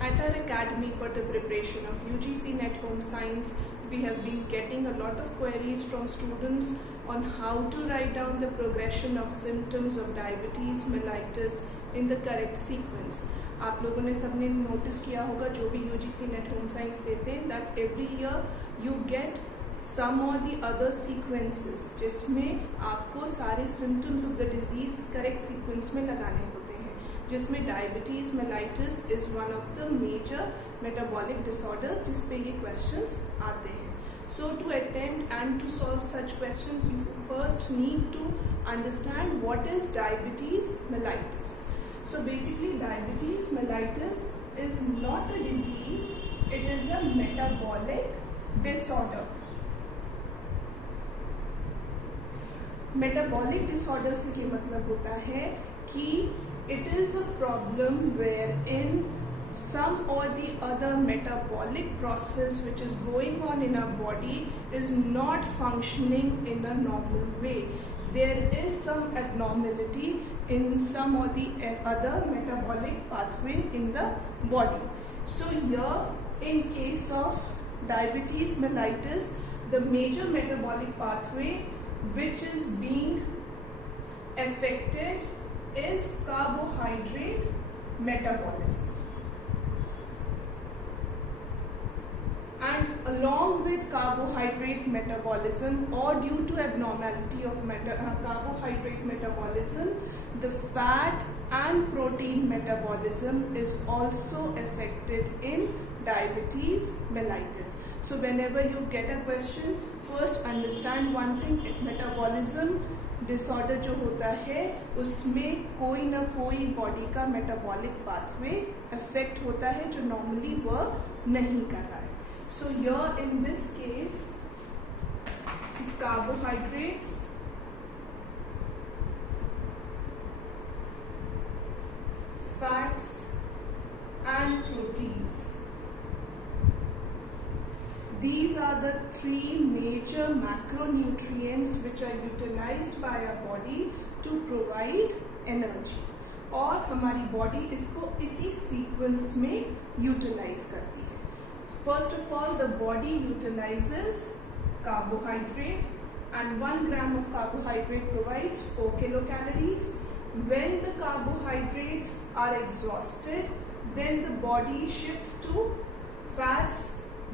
At our academy for the preparation of UGC NET Home Science, we have been getting a lot of queries from students on how to write down the progression of symptoms of diabetes mellitus in the correct sequence. आप लोगों ने सबने notice किया होगा जो भी UGC NET Home Science देते हैं that every year you get some or the other sequences जिसमें आपको सारे symptoms of the disease correct sequence में लगाने होते हैं, जिसमें diabetes mellitus is one of the major metabolic disorders जिस पे ये क्वेश्चंस आते हैं. So to attempt and to solve such questions you first need to understand what is diabetes mellitus. So basically diabetes mellitus is not a disease, it is a metabolic disorder. Metabolic disorder से ये मतलब होता है कि it is a problem wherein some or the other metabolic process which is going on in our body is not functioning in a normal way. There is some abnormality in some or the other metabolic pathway in the body. So here in case of diabetes mellitus, the major metabolic pathway which is being affected is carbohydrate metabolism, and along with carbohydrate metabolism or due to abnormality of carbohydrate metabolism, the fat and protein metabolism is also affected in diabetes mellitus. So whenever you get a question, first understand one thing: metabolism disorder जो होता है उसमें कोई ना कोई body का metabolic pathway affect होता है जो नॉर्मली वर्क नहीं कर रहा है. So here in this case carbohydrates, fats and proteins, these are the three major macronutrients which are utilized by our body to provide energy, और हमारी बॉडी इसको इसी सीक्वेंस में यूटिलाइज करती है. First of all the body utilises carbohydrate, and 1 gram of carbohydrate provides 4 kilocalories. When the carbohydrates are exhausted, then the body shifts to fats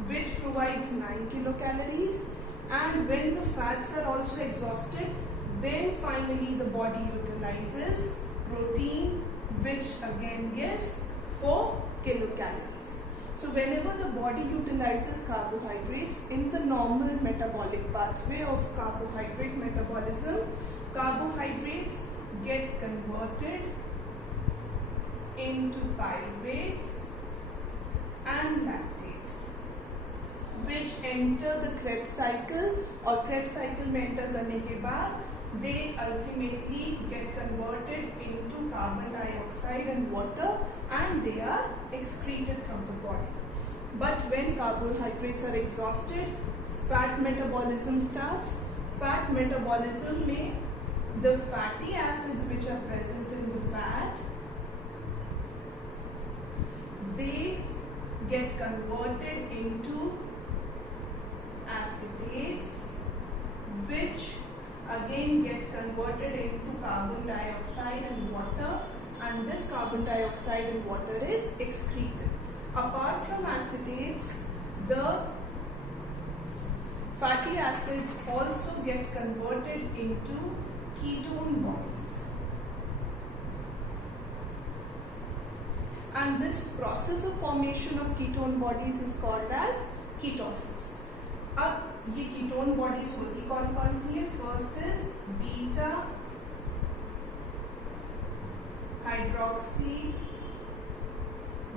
which provides 9 kilocalories, and when the fats are also exhausted, then finally the body utilizes protein which again gives 4 kilocalories. So whenever the body utilizes carbohydrates in the normal metabolic pathway of carbohydrate metabolism, carbohydrates gets converted into pyruvates and lactates which enter the Krebs cycle, और Krebs cycle में enter करने के बाद they ultimately get converted into carbon dioxide and water, and they are excreted from the body. But when carbohydrates are exhausted, fat metabolism starts. Fat metabolism में the fatty acids which are present in the fat, they get converted into acetates which again get converted into carbon dioxide and water, and this carbon dioxide and water is excreted. Apart from acetates, the fatty acids also get converted into ketone bodies, and this process of formation of ketone bodies is called as ketosis. अब ये ketone bodies होती कौन कौन सी है? First is beta hydroxy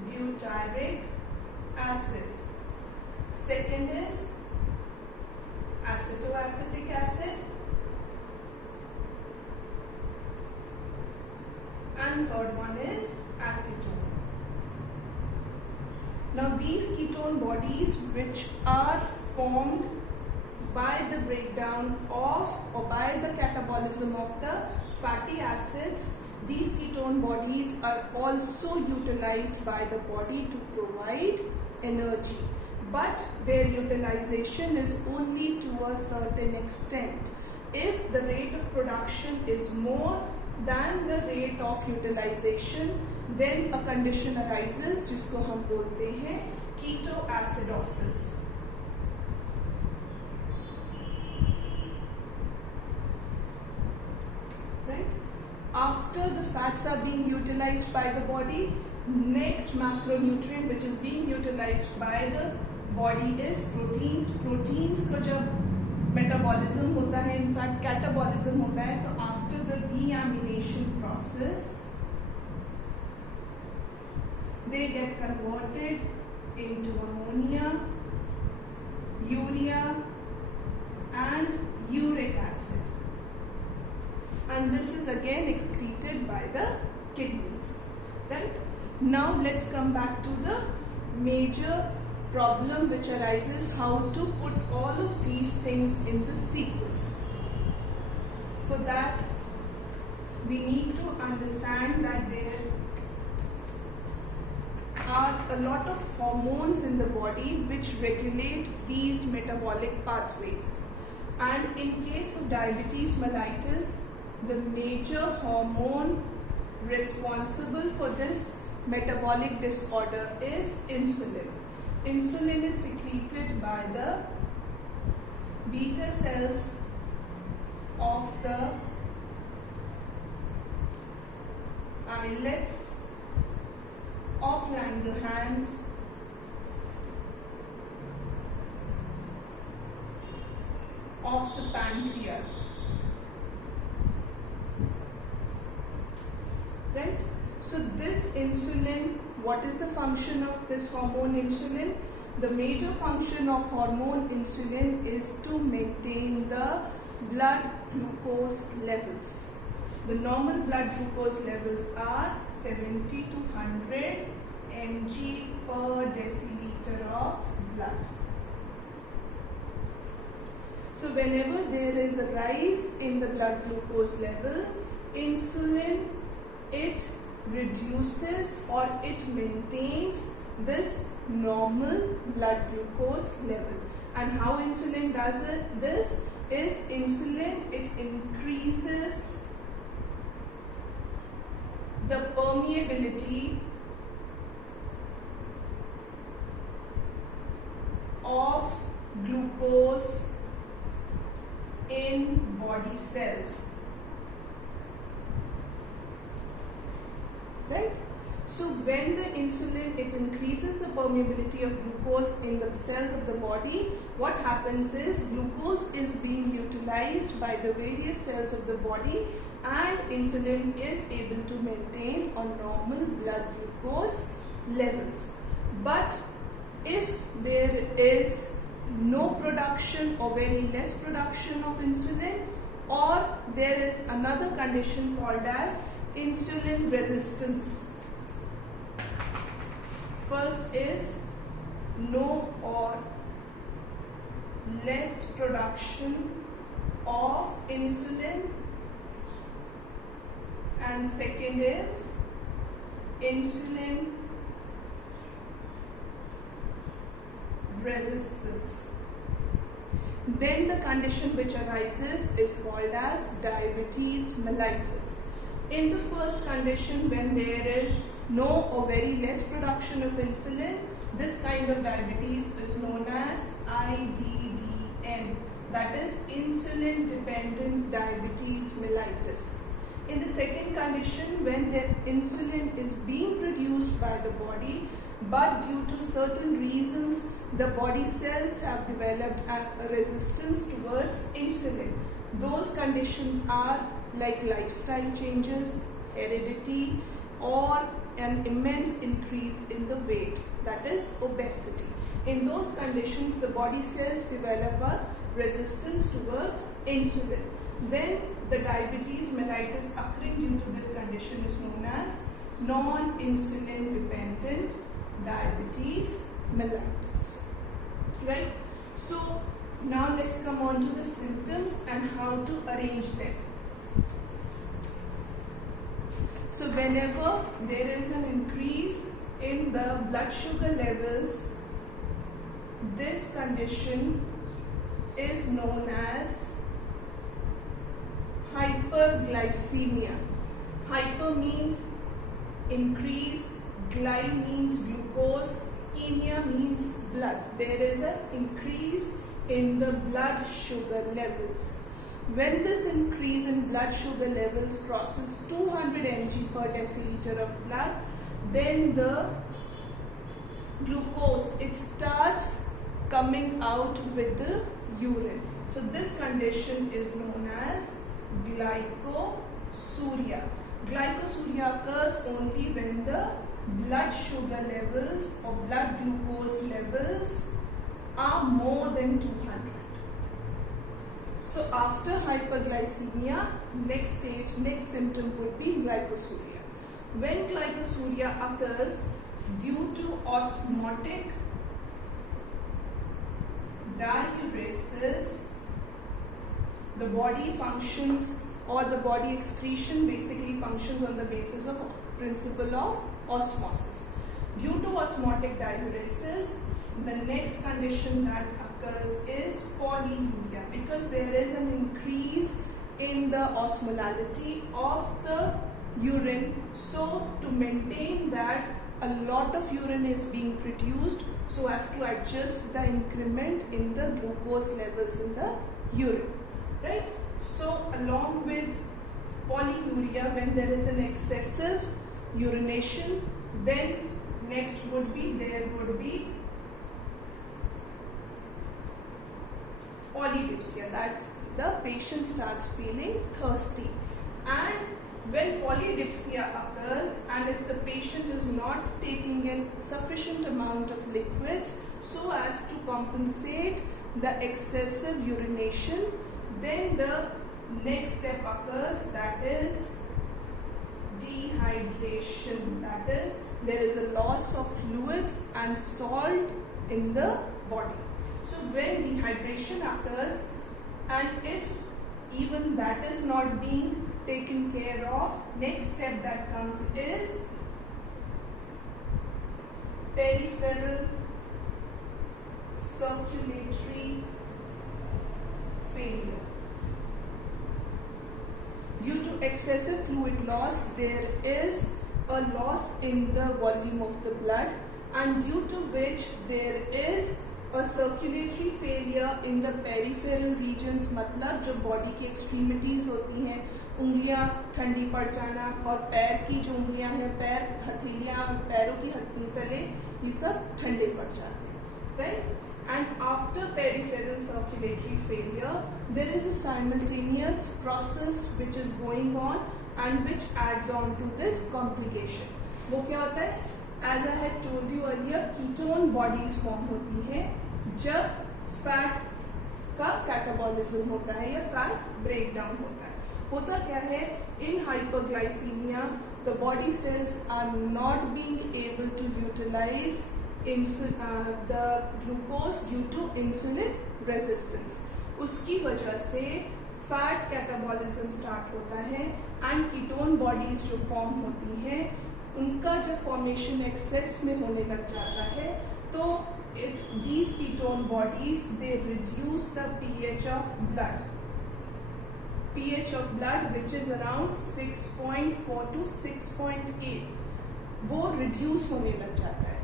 butyric acid, second is acetoacetic acid, and third one is acetone. Now these ketone bodies which are formed by the breakdown of or by the catabolism of the fatty acids, these ketone bodies are also utilized by the body to provide energy, but their utilization is only to a certain extent. If the rate of production is more than the rate of utilization, then a condition arises जिसको हम बोलते हैं ketoacidosis. Right? After the fats are being utilized by the body, next macronutrient which is being utilized by the body is proteins. Proteins का जब metabolism होता है, in fact catabolism होता है, तो after the deamination process they get converted into ammonia, urea and uric acid, and this is again excreted by the kidneys. Right? Now let's come back to the major problem which arises, how to put all of these things in the sequence. For that we need to understand that there are a lot of hormones in the body which regulate these metabolic pathways, and in case of diabetes mellitus, the major hormone responsible for this metabolic disorder is insulin. Insulin is secreted by the beta cells of the islets of Langerhans, of the pancreas. Right? So this insulin, what is the function of this hormone insulin? The major function of hormone insulin is to maintain the blood glucose levels. The normal blood glucose levels are 70 to 100 mg per deciliter of blood. So whenever there is a rise in the blood glucose level, insulin, it reduces or it maintains this normal blood glucose level. And how insulin does it? This is insulin, it increases the permeability of glucose in body cells. Right? So when the insulin, it increases the permeability of glucose in the cells of the body, what happens is glucose is being utilized by the various cells of the body, and insulin is able to maintain a normal blood glucose levels. But if there is no production or very less production of insulin, or there is another condition called as insulin resistance. First is no or less production of insulin, and second is insulin resistance. Then the condition which arises is called as diabetes mellitus. In the first condition, when there is no or very less production of insulin, this kind of diabetes is known as IDDM, that is insulin dependent diabetes mellitus. In the second condition, when the insulin is being produced by the body, but due to certain reasons the body cells have developed a resistance towards insulin. Those conditions are like lifestyle changes, heredity, or an immense increase in the weight, that is obesity. In those conditions, the body cells develop a resistance towards insulin. Then the diabetes mellitus occurring due to this condition is known as non-insulin dependent diabetes mellitus. Right? So now let's come on to the symptoms and how to arrange them. So whenever there is an increase in the blood sugar levels, this condition is known as hyperglycemia. Hyper means increase, gly means glucose, emia means blood. There is an increase in the blood sugar levels. When this increase in blood sugar levels crosses 200 mg per deciliter of blood, then the glucose, it starts coming out with the urine. So this condition is known as glycosuria. Glycosuria occurs only when the blood sugar levels or blood glucose levels are more than 200. So after hyperglycemia, next stage, next symptom would be glycosuria. When glycosuria occurs due to osmotic diuresis, the body functions, or the body excretion basically functions on the basis of principle of osmosis. Due to osmotic diuresis, the next condition that occurs is polyuria, because there is an increase in the osmolality of the urine. So to maintain that, a lot of urine is being produced so as to adjust the increment in the glucose levels in the urine. Right? So along with polyuria, when there is an excessive urination, then next would be, there would be polydipsia. That's the patient starts feeling thirsty. And when polydipsia occurs, and if the patient is not taking in sufficient amount of liquids so as to compensate the excessive urination, then the next step occurs, that is dehydration. That is, there is a loss of fluids and salt in the body. So when dehydration occurs, and if even that is not being taken care of, next step that comes is peripheral circulatory failure. Due to excessive fluid loss, there is a loss in the volume of the blood, and due to which there is a circulatory failure in the peripheral regions. मतलब जो body की extremities होती हैं, उंगलियां ठंडी पड़ जाना, और पैर की जो उंगलियां हैं, पैर हथेलियां और पैरों की तले, ये सब ठंडे पड़ जाते हैं. Right? And after peripheral circulatory failure, there is a simultaneous process which is going on and which adds on to this complication. वो क्या होता है? As I had told you earlier, ketone bodies form होती है जब fat का catabolism होता है या फैट ब्रेकडाउन होता है. होता क्या है? In hyperglycemia, the body cells are not being able to utilize the glucose due to insulin resistance. उसकी वजह से फैट कैटाबॉलिज्म स्टार्ट होता है, एंड कीटोन बॉडीज जो फॉर्म होती हैं, उनका जब फॉर्मेशन एक्सेस में होने लग जाता है, तो these ketone bodies, they reduce the pH of blood. pH of blood which is around 6.4 to 6.8, वो reduce होने लग जाता है,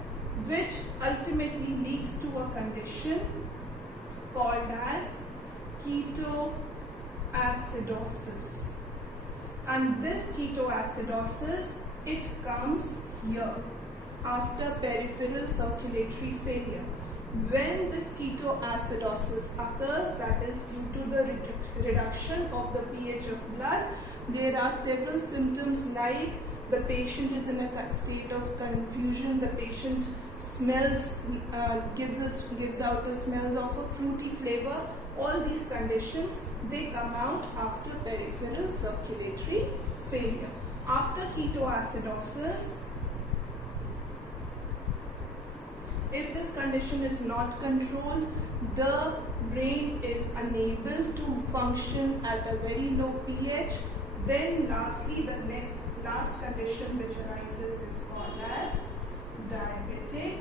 which ultimately leads to a condition called as ketoacidosis. And this ketoacidosis, it comes here after peripheral circulatory failure. When this ketoacidosis occurs, that is due to the reduction of the pH of blood, there are several symptoms like the patient is in a state of confusion, the patient smells, gives out a smell of a fruity flavor. All these conditions, they come out after peripheral circulatory failure. After ketoacidosis, if this condition is not controlled, the brain is unable to function at a very low pH. Then lastly, the last condition which arises is called as diabetic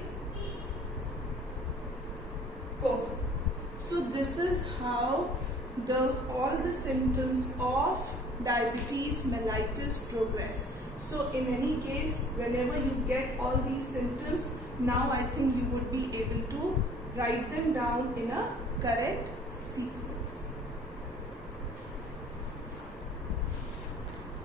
coma. So this is how all the symptoms of diabetes mellitus progress. So in any case, whenever you get all these symptoms, now I think you would be able to write them down in a correct sequence.